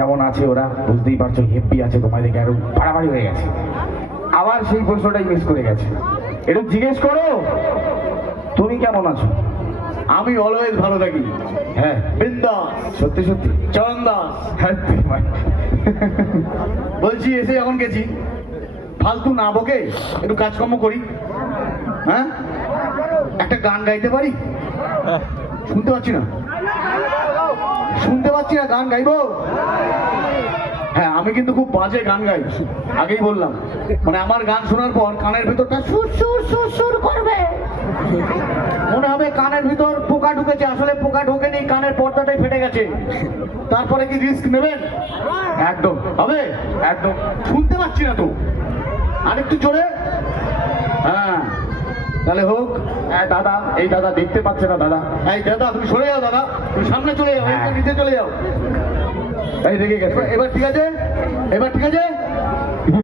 কেমন আছে ওরা বুঝতেই পারছো, হেপি আছে, তোমায় দেখে আরো বাড়াবাড়ি হয়ে গেছে। আবার সেই প্রশ্নটাই মিস করে গেছে, একটু জিজ্ঞেস করো তুমি কেমন আছো। আমি অলওয়েজ ভালো থাকি। হ্যাঁ বিন্দাস। সত্যি সত্যি চরণ দাস। হ্যাঁ তুই ভাই। বলছি এসে যখন গেছি, ফালতু না বকে একটু কাজকর্ম করি। হ্যাঁ, একটা গান গাইতে পারি? শুনতে পাচ্ছি না, শুনতে পাচ্ছি না, গান গাইবো? হ্যাঁ, আমি কিন্তু খুব বাজে গান গাই, আগেই বললাম। মানে আমার গান শোনার পর কানের ভিতরটা সুর সুর সুর সুর করবে, মনে হবে কানের ভিতর পোকা ঢুকেছে, আসলে পোকা ঢোকেনি, কানের পর্দাটাই ফেটে গেছে। তারপরে কি রিস্ক নেবেন? একদম হবে? একদম। শুনতে পাচ্ছি না তো, আরেকটু জোরে। হ্যাঁ, তাহলে হোক। হ্যাঁ দাদা, এই দাদা দেখতে পাচ্ছে না দাদা। এই দাদা তুমি সরে যাও, দাদা তুমি সামনে চলে যাও, একটু নিচে চলে যাও। এই দেখে গেছে। এবার ঠিক আছে, এবার ঠিক আছে।